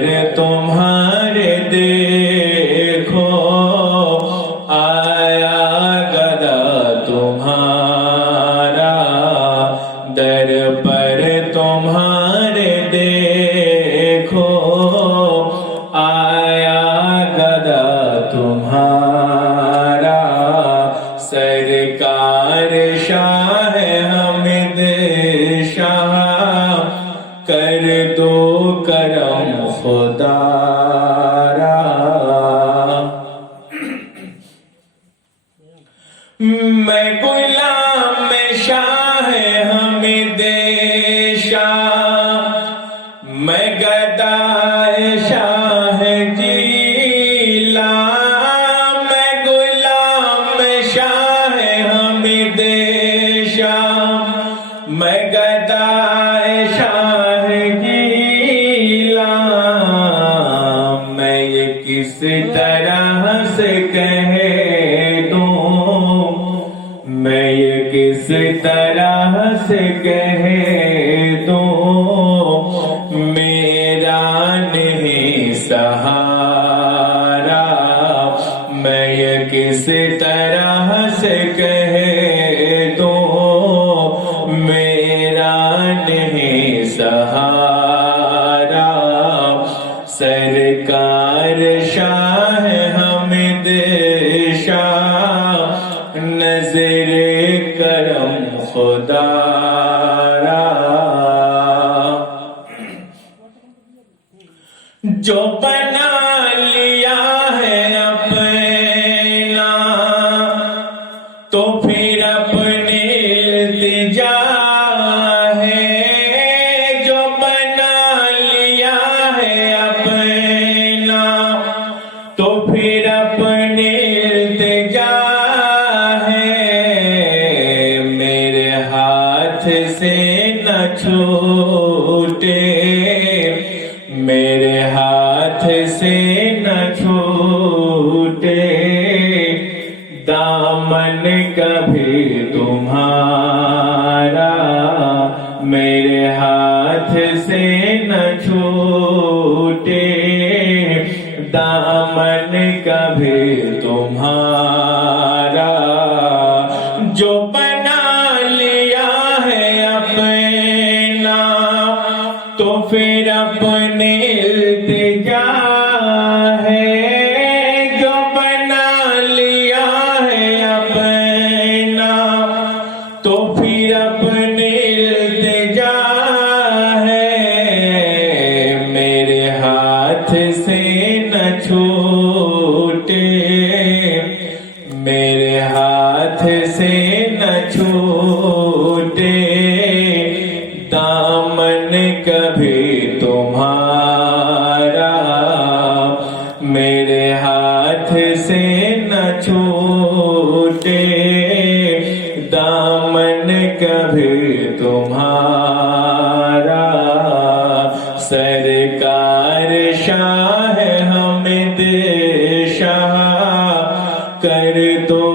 پر تمہارے دیکھو آیا گدا تمہارا، در پر تمہارے دیکھو آیا گدا تمہارا، سرکار شاہ حمد شاہ کر دو کرم خدا را۔ میں غلام شاہ حمد شاہ، میں گدائے شاہ جیلا، میں غلام شاہ حمد شاہ، میں گدائے شاہ جیلا، میں یہ کس طرح سے کہہ دوں، میں یہ کس طرح سے کہہ دوں، میرا نہیں سہارا، میں یہ کس طرح سے کہہ دوں، میرا نہیں سہارا، سرکار شاہ حمد شاہ نظر کرم خدا را۔ جو بنا لیا ہے اپنا تو پھر اپنی التجا ہے، جو بنا لیا ہے اپنا تو پھر اپنی التجا ہے، میرے ہاتھ سے نہ چھوٹے، میرے ہاتھ سے نہ چھوٹے دامن کبھی تمہارا، میرے ہاتھ سے نہ چھوٹے دامن کبھی تمہارا، جو بنا لیا ہے اپنا تو پھر اپنے التجا ہے، جو بنا لیا ہے اپنا تو پھر اپنے التجا ہے، میرے ہاتھ سے نہ چھوٹے، میرے ہاتھ سے نہ چھوٹے دامن کبھی تمہارا، میرے ہاتھ سے نہ چھوٹے دامن کبھی تمہارا، سرکار شاہ حمد شاہ کر دو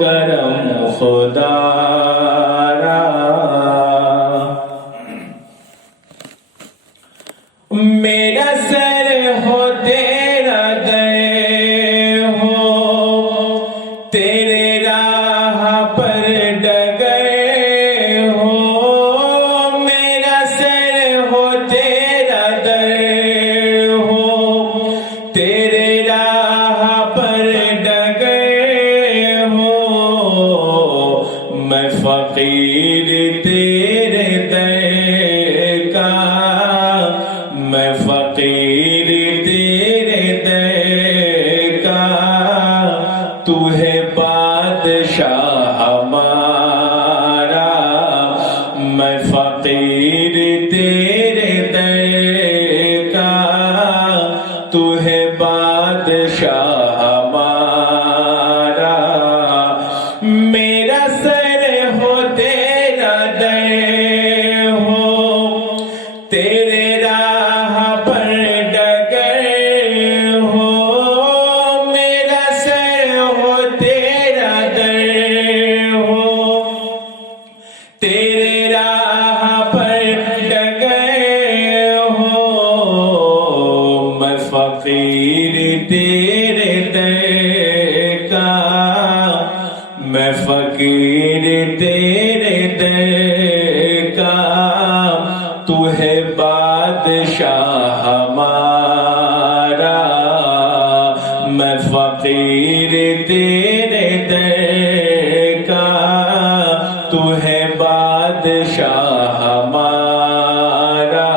کرم خدا را۔ میرا سر ہو تیرا در ہو، تیرے راہ پر ڈگر ہو، میرا سر ہو تیرا در ہو، تیرے راہ پر ڈگر ہو، میں فقیر تیرے در کا، میں فقیر تیرے در کا، تو ہے بادشاہ ہمارا، میں فقیر تیرے در کا، تو ہے بادشاہ ہمارا، میرا سر ہو تیرا در ہو، تیرے راہ پر ڈگر ہو، میرا سر ہو تیرا در ہو، تیرے راہ پر ڈگر ہو، فقیر تیرے در کا، میں فقیر تیرے در کا، تو ہے بادشاہ ہمارا، میں فقیر تیرے در کا، تو ہے بادشاہ ہمارا،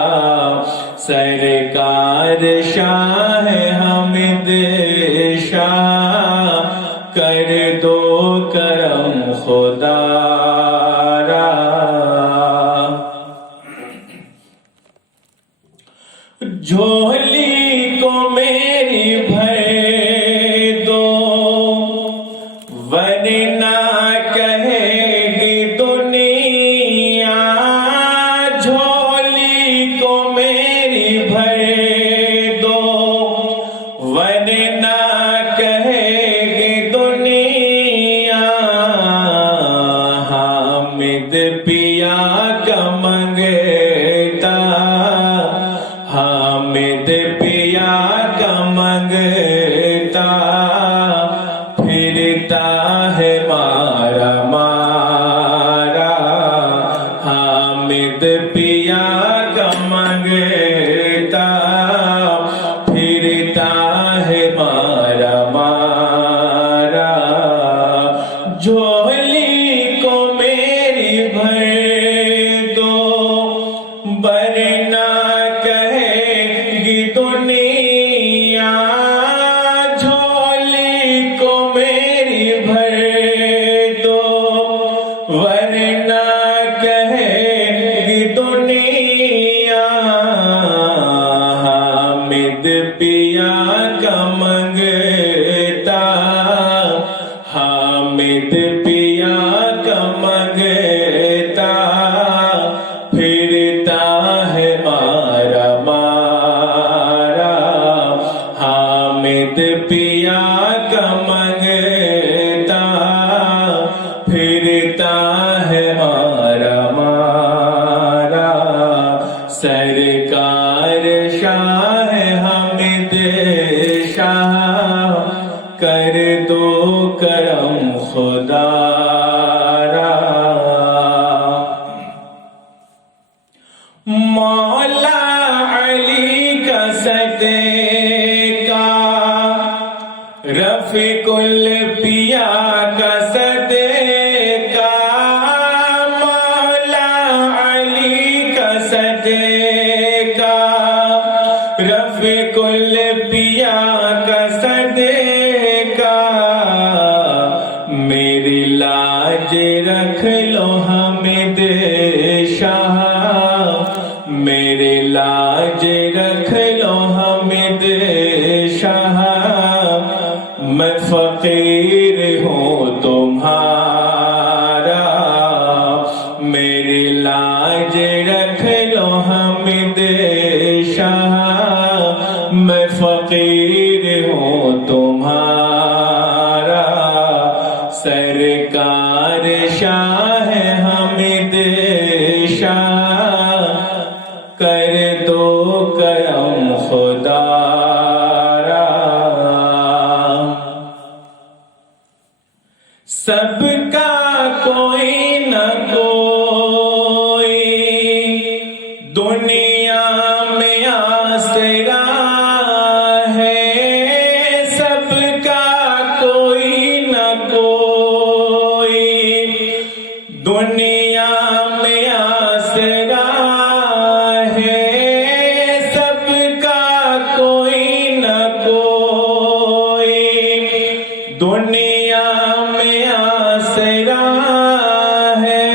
سرکار شاہ حمد شاہ، کر دو کرم خدا را، جھولی کو میری بھر دو، ورنہ کہے گی دنیا، جھولی کو میری بھر دو، ورنہ کہے گی دنیا، حامد پیا کا منگتا، حامد پیا کا منگتا، پھرتا ہے مارا مارا، حامد پیا کا منگتا، پھرتا ہے مارا مارا، جھولی کو میری بھر دو، ورنہ دنیا، جھولی کو میری بھر دو، ورنہ کہے گی دنیا، حامد پیا کا منگتا، حامد پیا کا منگتا، پھرتا ہے مارا مارا، حامد پیا کا منگتا، پھرتا ہے مارا مارا، سرکار شاہ حمد شاہ، کر دو کرم خدا را، مولا علی کا صدقہ، رفیق الانبیاء کا صدقہ، مولا علی کا صدقہ، رفیق الانبیاء کا صدقہ، میری لاج رکھ لو حمد شاہ، میرے لاج رکھ لو حمد شاہ، میں فقیر ہوں تمہارا، میرے لاج رکھ لو حمد شاہ، میں فقیر ہوں تمہارا، سرکار شاہ حمد شاہ، کر دو کرم خدا را، سب کا کوئی نہ کوئی دنیا میں آسرا ہے، سب کا کوئی نہ کوئی دنیا میں آسرا ہے، سب کا کوئی نہ کوئی دنیا میں آسرا ہے،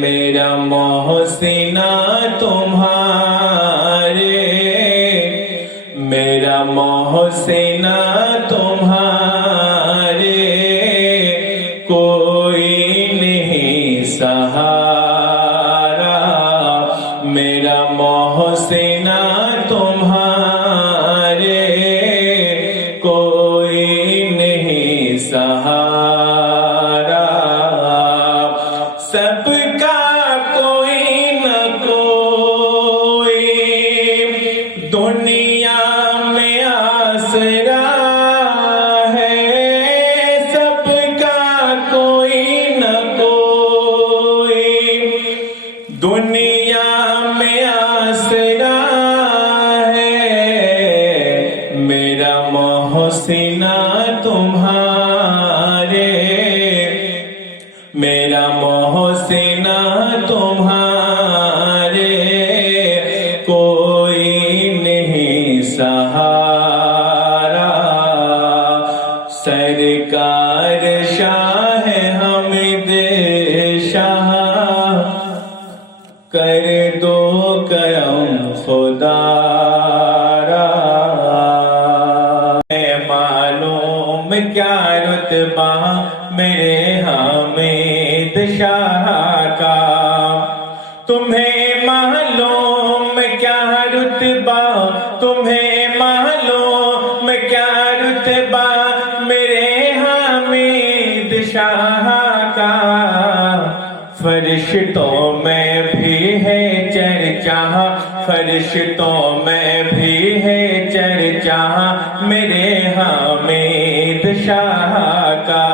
میرا محسن تمہارے، میرا محسن تمہارے، کوئی نہیں سہارا، میرا محسن تمہارے، کوئی نہیں سہارا، سب کا کوئی نہ کوئی دنیا آسرا ہے سب کا کوئی نہ کوئی، دنیا میں آسرا ہے میرا محسن تمہارے، میرا محسن تمہارے، کوئی نہیں سہارا، سرکار شاہ حمد شاہ، کر دو کرم خدا را، معلوم کیا رتبہ میرے حمید شاہ کا، تمہیں معلوم کیا رتبہ، تمہیں معلوم کیا رتبہ میرے حمید شاہ کا، فرشتوں میں بھی ہے چرچا، فرشتوں میں بھی ہے چرچا میرے حمید شاہ کا،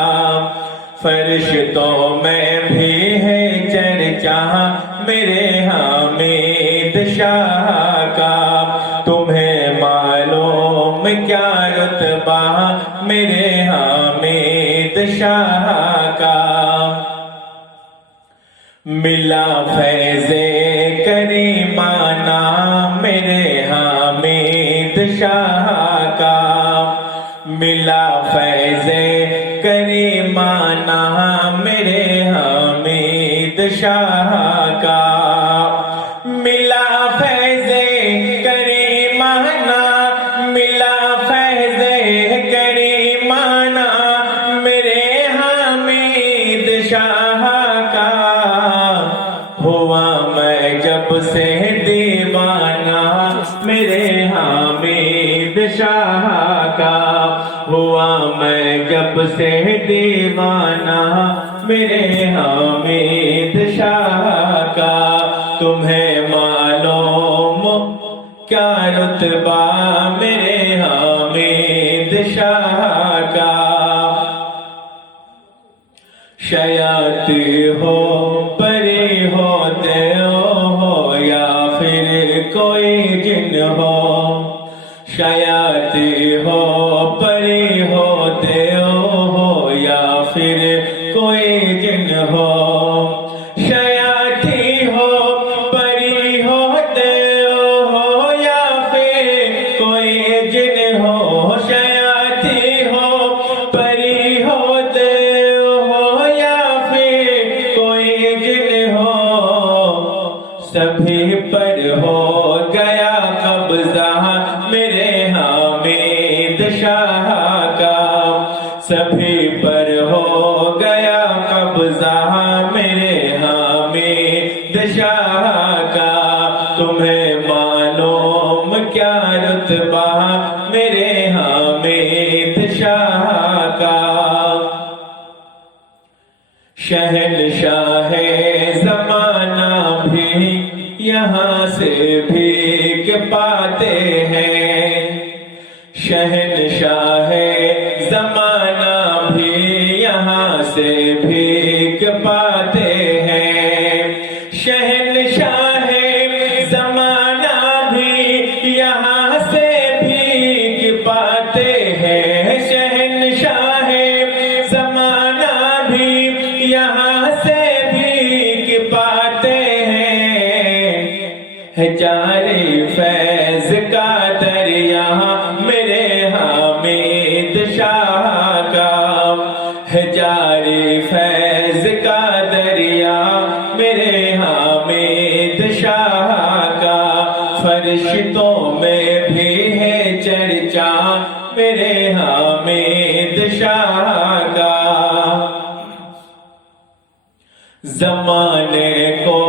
فرشتوں میں بھی ہے چرچا میرے حمید شاہ کا، تمہیں معلوم کیا رتبہ میرے حمید شاہ کا، ملا فیض کریمانہ میرے حمید شاہ کا، ملا فیض کریمانہ میرے حمید شاہ کا، ملا فیض کریمانہ، ملا فیض کریمانہ میرے حمید شاہ کا، ہوا میں جب سے دیوانہ میرے حمید شاہ کا، ہوا میں جب سے دیوانہ میرے حمید شاہ کا، تمہیں معلوم کیا رتبہ میرے حمید شاہ کا، شیاطی ہو پری ہوتے ہو یا پھر کوئی جن ہو، شیاطی ہو پری ہوتے ہو یا پھر کوئی جن ہو، شیاطی ہو پری ہوتے ہو یا پھر کوئی جن ہو، شیاطی ہو پری ہوتے ہو یا پھر کوئی جن ہو، سبھی پر ہو گیا قبضہ میرے حمید شاہ کا، سبھی پر ہو گیا قبضہ میرے حمید شاہ کا، تمہیں معلوم کیا رتبہ میرے حمید شاہ کا، شہنشاہ زمانہ بھی یہاں سے بھیک پاتے ہیں، شہنشاہ زمانہ بھی یہاں سے بھیک پاتے ہیں، شہنشاہ زمانہ بھی یہاں سے بھیک پاتے ہیں، شہنشاہ زمانہ بھی یہاں سے بھیک پاتے ہیں، جاری فیض کا دریا میرے حمید شاہ کا، جاری فیض کا دریا میرے حمید شاہ کا، فرشتوں میں بھی ہے چرچا میرے حمید شاہ کا، زمانے کو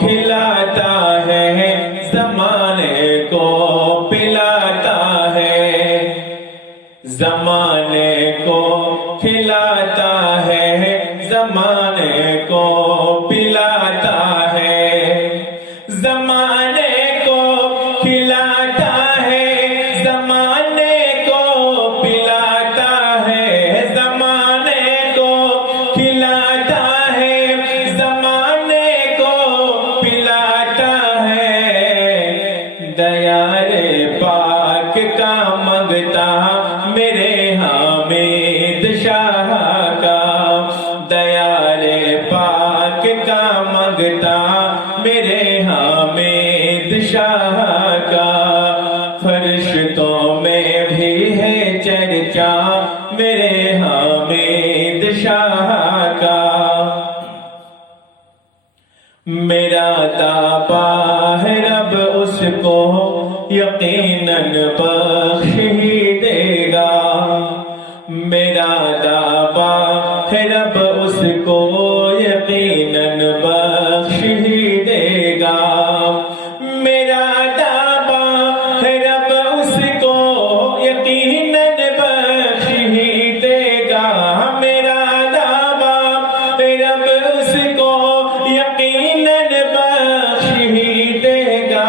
کھلاتا ہے زمانے کو پلاتا ہے، زمانے کو کھلاتا ہے زمانے کو پلاتا ہے، زمانے کو کھلاتا ہے زمانے کو یقیناً بخش ہی دے گا، میرا دعویٰ ہے رب اس کو یقیناً بخش ہی دے گا، میرا دعویٰ ہے رب اس کو یقیناً بخش ہی دے گا، میرا دعویٰ ہے رب اس کو یقیناً بخش ہی دے گا،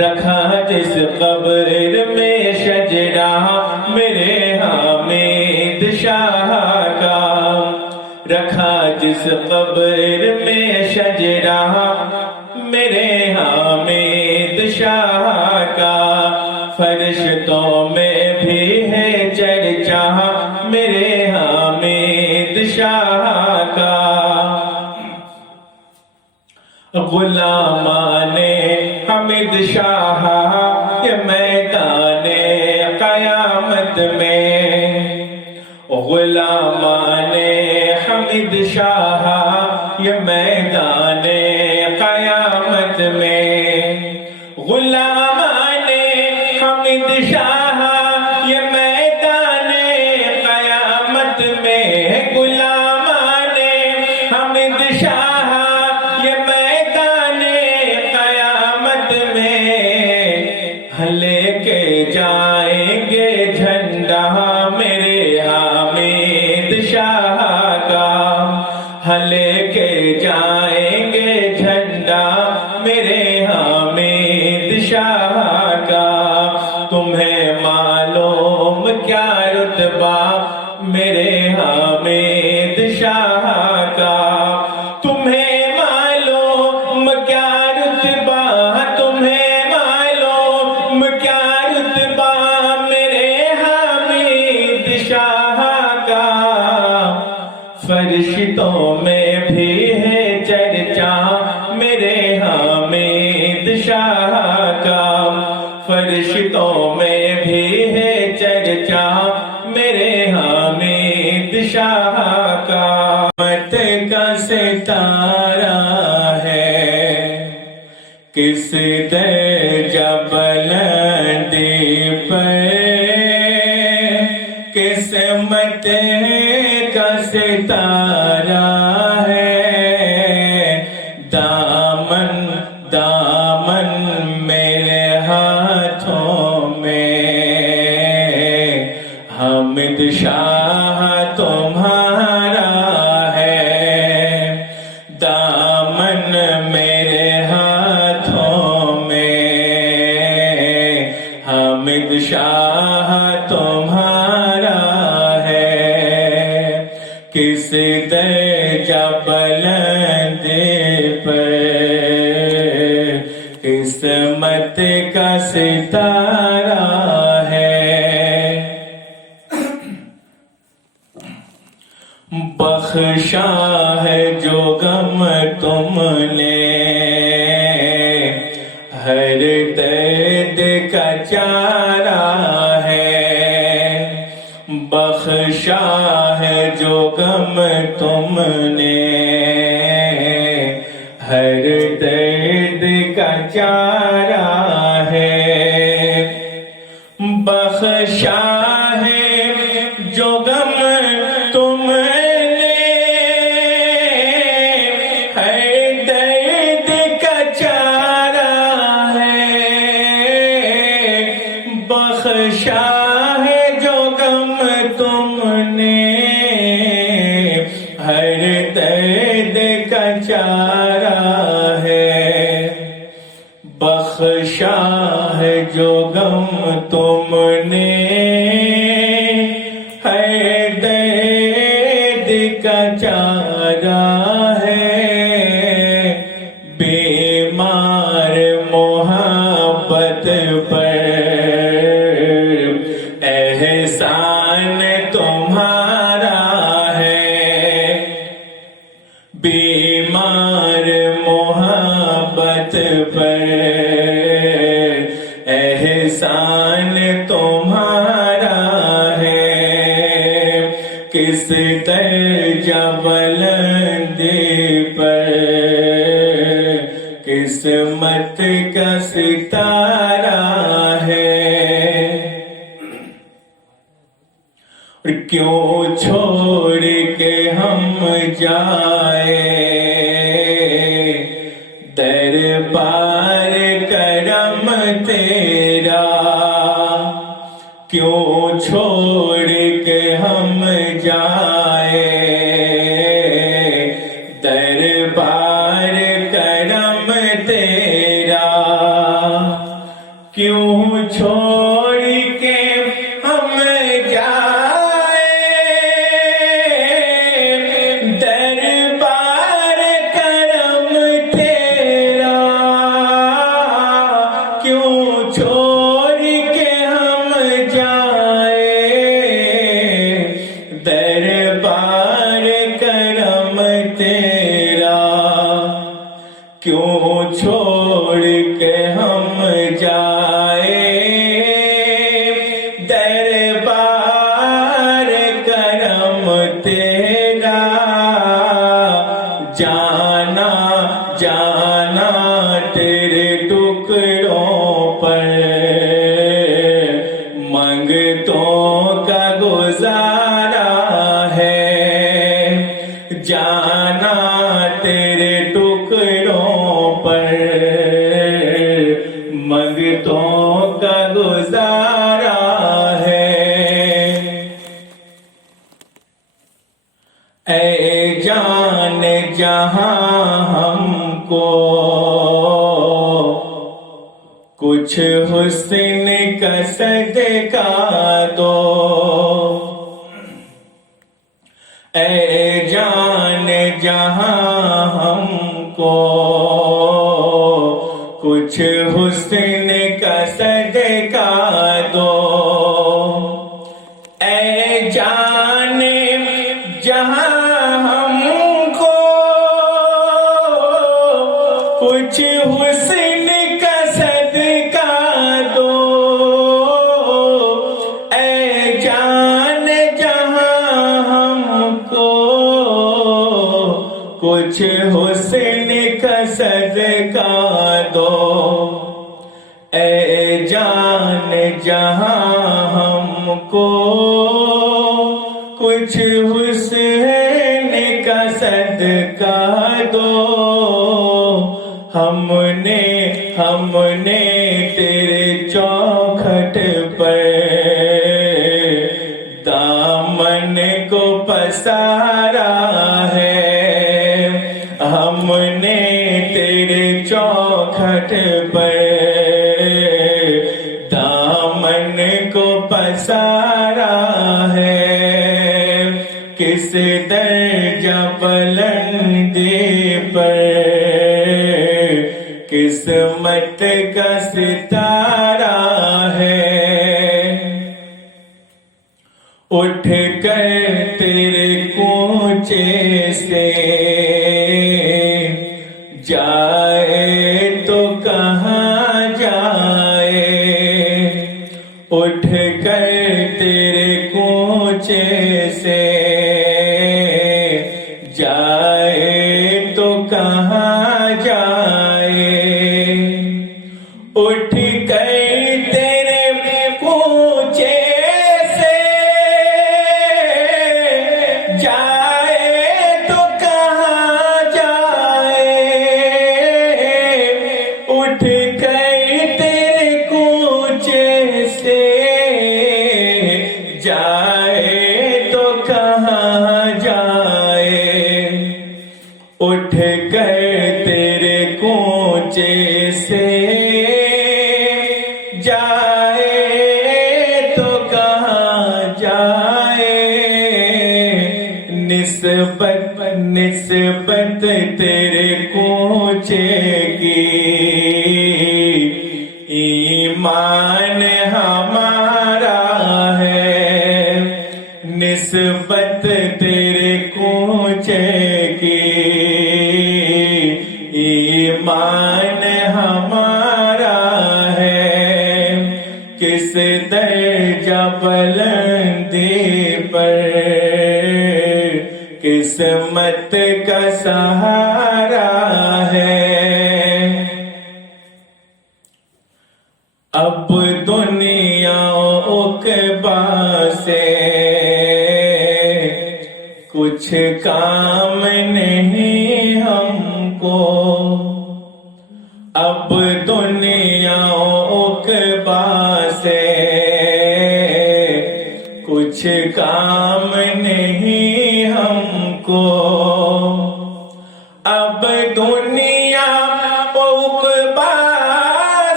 رکھا جس قبر میں شجرہ میرے حامد شاہ کا، رکھا جس قبر میں شجرہ میرے حامد شاہ کا، فرشتوں میں بھی ہے چرچا میرے حامد شاہ کا، غلامان حامد شاہ یہ میدان قیامت میں، غلامان حامد شاہ یہ میدان قیامت میں، غلامان حامد شاہ یہ میدان قیامت میں، غلامان حامد شاہ یہ میدان قیامت میں، لے کے جائیں گے جھنڈا میرے حامد شاہ کا، لے کے جائیں گے جھنڈا میرے حامد شاہ کا، تمہیں معلوم کیا رتبہ میرے حامد شاہ کا، تمہیں معلوم کیا رتبہ، تمہیں معلوم کیا رتبہ میرے حامد شاہ کا، فرشتوں میں بھی ہے چرچا میرے حامد شاہ کا، فرشتوں میں بھی ہے چرچا میرے حامد شاہ کا، مت کا ستارہ ہے کس درجہ بلندی پر، قسمت کا ستارہ ہے، دامن دامن میرے ہاتھوں میں، حامد شاہ تمہارا ہے، دامن میرے ہاتھوں میں، حامد شاہ تمہارا ہے، کس درجہ بلند پر، قسمت کا ستارہ ہے، بخشا ہے جو غم تم نے، ہر درد کا چارہ ہے، بخشا ہے جو غم تم نے، ہر درد کا چارہ ہے، بخشا ہے جو غم تم نے، ہر درد کا چارہ ہے، بخشا ہے جو غم تم نے، ہر درد کا چارہ ہے، بخشا ہے جو غم تم نے، ہر درد کا چارہ ہے، بیمار محبت پر احسان تمہارا ہے، بیمار محبت پر احسان تمہارا ہے، کس درجہ بلندی پر، قسمت کا ستارہ کیوں چھوڑ کے ہم جائے دربار کرم تیرا، کیوں چھوڑ کے ہم جائے دربار کرم تیرا، کیوں چھوڑ کے ہم جائے دربار کرم تیرا، کیوں چھوڑ کے ہم جائے دربار کرم تیرا، کیوں چھوڑ کے ہم جائے دربار کرم تیرا، جانا جانا تیرے ٹکڑوں پر منگتوں کا گزارا ہے، جانا تیرے ٹکڑوں پر منگتوں کا گزارا ہے۔ اے جان جہاں ہم کو کچھ حسن کا صدقہ دو، اے جان جہاں ہم کو کچھ حسن کا صدقہ دو، اے جان جہاں ہم کو کچھ حسن کا صدقہ دو، اے جان جہاں ہم کو کچھ حسن کا صدقہ دو، اے جان جہاں ہم کو کچھ حسن کا صدقہ دو، ہم نے تیرے چوکھٹ پر دامن کو پسارا ہے، ہم نے تیرے چوکھٹ پر دامن کو پسارا ہے، کس درجہ بلندی پر قسمت کا ستارہ ہے، اٹھ کر تیرے کوچے سے جائے تو کہاں جائے، اٹھ کر تیرے کوچے سے جائے تو کہاں جائے، اٹھ کر تیرے کوچے سے جائے تو کہاں جائے، اٹھ کر تیرے کوچے سے جائے تو کہاں جائے، اٹھ کر تیرے کوچے سے جائے تو کہاں جائے، نسبت تیرے کوچے کی ایمان ہمارا ہے، نسبت تیرے کوچے کی ایمان ہمارا ہے، کس درجہ بلندی پر قسمت کا سہارا ہے، اب دنیا عقبا سے کچھ کام نہیں ہم کو، اب دنیا عقبا سے کچھ کام نہیں ہم کو، اب دنیا عقبا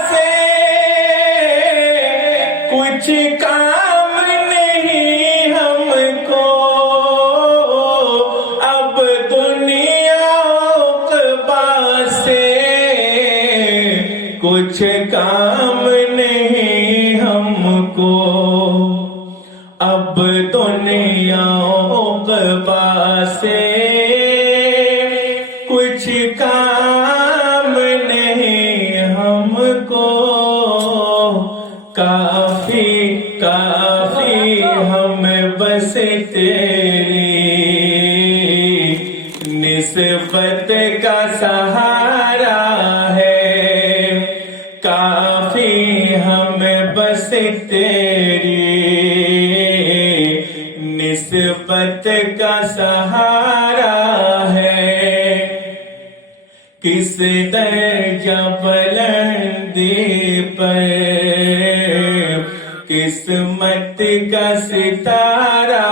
سے کچھ کام نہیں ہم کو، اب دنیا عقبا سے کچھ کام نہیں ہم کو، اب دنیا عقبا سے کچھ کام نہیں ہم کو، کافی کافی ہم بس تیری نسبت کا سہارا ہے، کافی ہم بس تیری نسبت کا سہارا ہے، کس درجہ بلندی پر قسمت کا ستارہ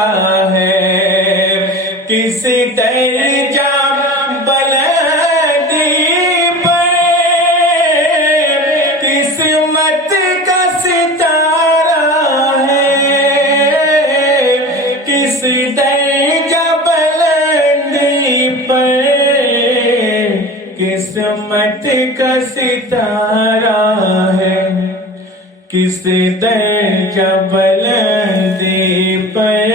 ہے، کس درجہ بلندی پر قسمت کا ستارہ ہے، کس درجہ بلندی پر قسمت کا ستارہ ہے، کس درجہ بلندی پر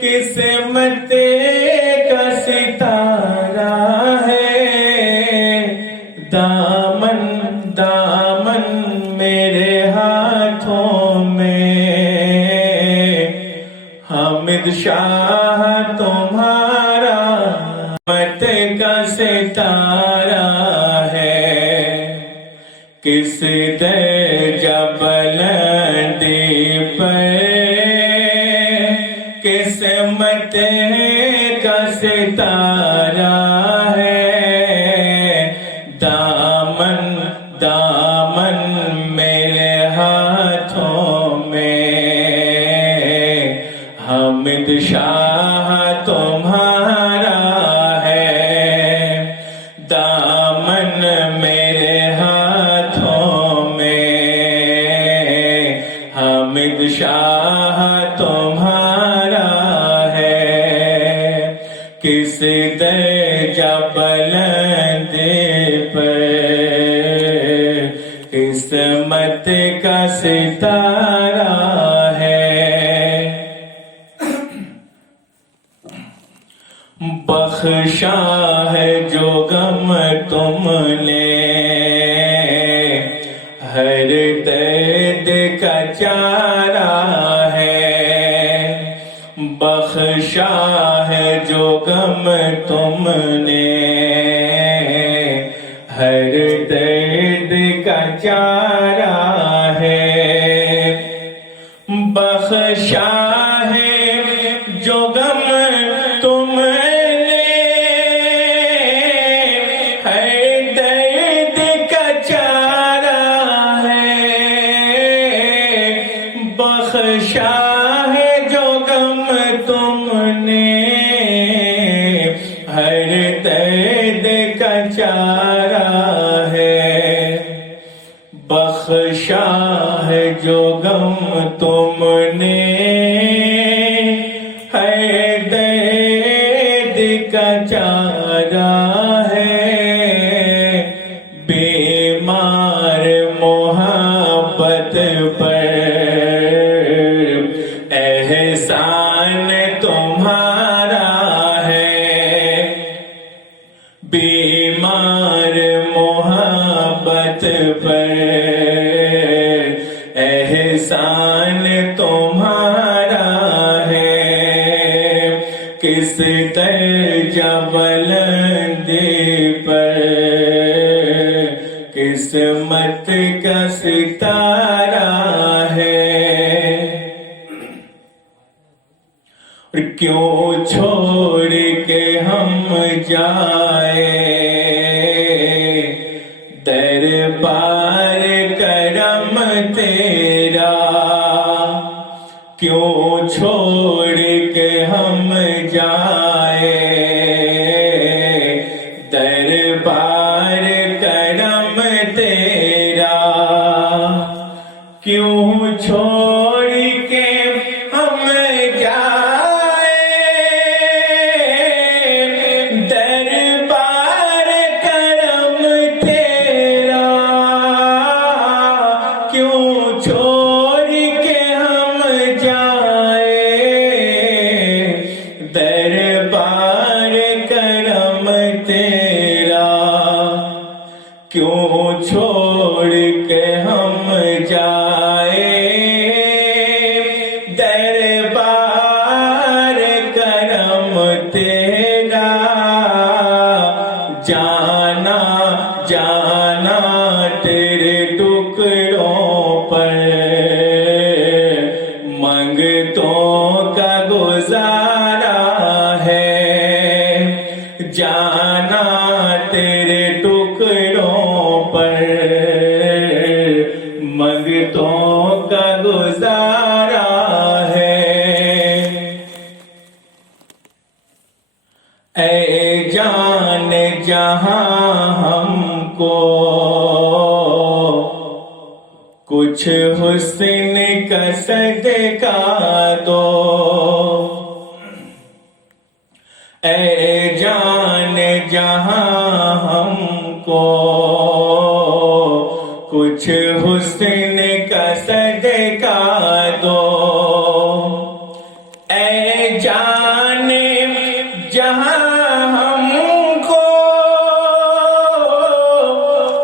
قسمت کا ستارہ ہے، دامن دامن میرے ہاتھوں میں حامد شاہ تمہارا مت کا ستارہ ہے، کس درجہ بلندی پر قسمت کا ستارہ ہے، دامن دامن میرے ہاتھوں میں حامد شاہ تمہارا ہے، دامن میرے ہاتھوں میں حامد شاہ تمہارا ہے، کس درجہ بلندی پر قسمت کا ستارہ ہے، بخشا ہے جو غم تم نے ہر درد کا چارہ ہے، بخشا ہے جو غم تم نے ہر درد کا چارہ ہے، بخشا ہے جو غم تم نے ہر درد کا چارہ ہے، بخشا ہے جو غم تم نے ہر درد کا چارہ ہے، بخشا ہے جو غم تم نے ہر درد کا چارہ ہے، بیمار محبت پر احسان تمہارا ہے، بیمار محبت پر احسان تمہارا ہے، کس درجہ بلندی پر قسمت کا ستارہ ہے، اور کیوں چھوڑ کے ہم جائے دربار کرم تیرا، کیوں چھوڑ کے ہم جائے دربار کرم تیرا، کیوں چھوڑ کے ہم جائے دربار کرم تیرا، کیوں چھوڑ کے ہم جائے دربار کرم تیرا، کیوں چھوڑ کے ہم جائے دربار کرم تیرا، جانا جانا تیرے ٹکڑوں پر منگتوں کا گزارا ہے، جانا تیرے ٹکڑوں پر منگتوں کا گزارا ہے۔ اے جان جہاں ہم کو کچھ حسن کا صدقہ دو، اے جان جہاں ہم کو کچھ حسن کا صدقہ دو، اے جان جہاں ہم کو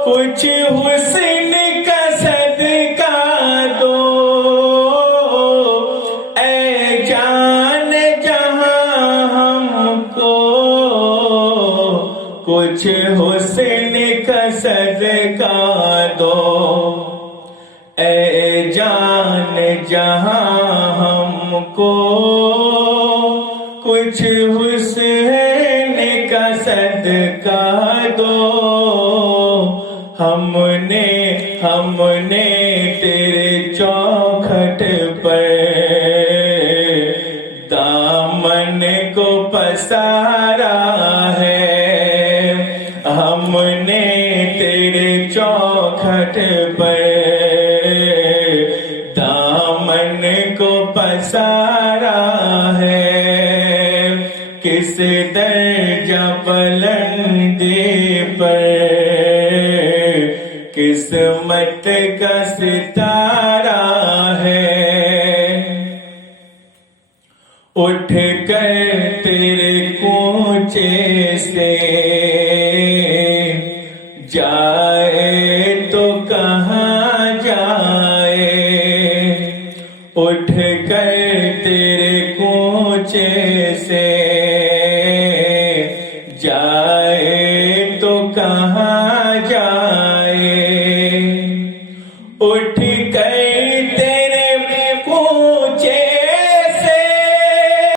کچھ حسن کا صدقہ دو، اے جان جہاں ہم کو کچھ حسن کا صدقہ دو، اے جان جہاں ہم کو کچھ حسن کا صدقہ دو، ہم نے تیرے چوکھٹ پر دامن کو پسارا ہے، ہم نے تیرے چوکھٹ پر دامن کو پسارا ہے، کس درجہ بلندی پر قسمت کا ستارہ ہے، اٹھ کر تیرے کوچے سے جائے تو کہاں جائے، اٹھ کر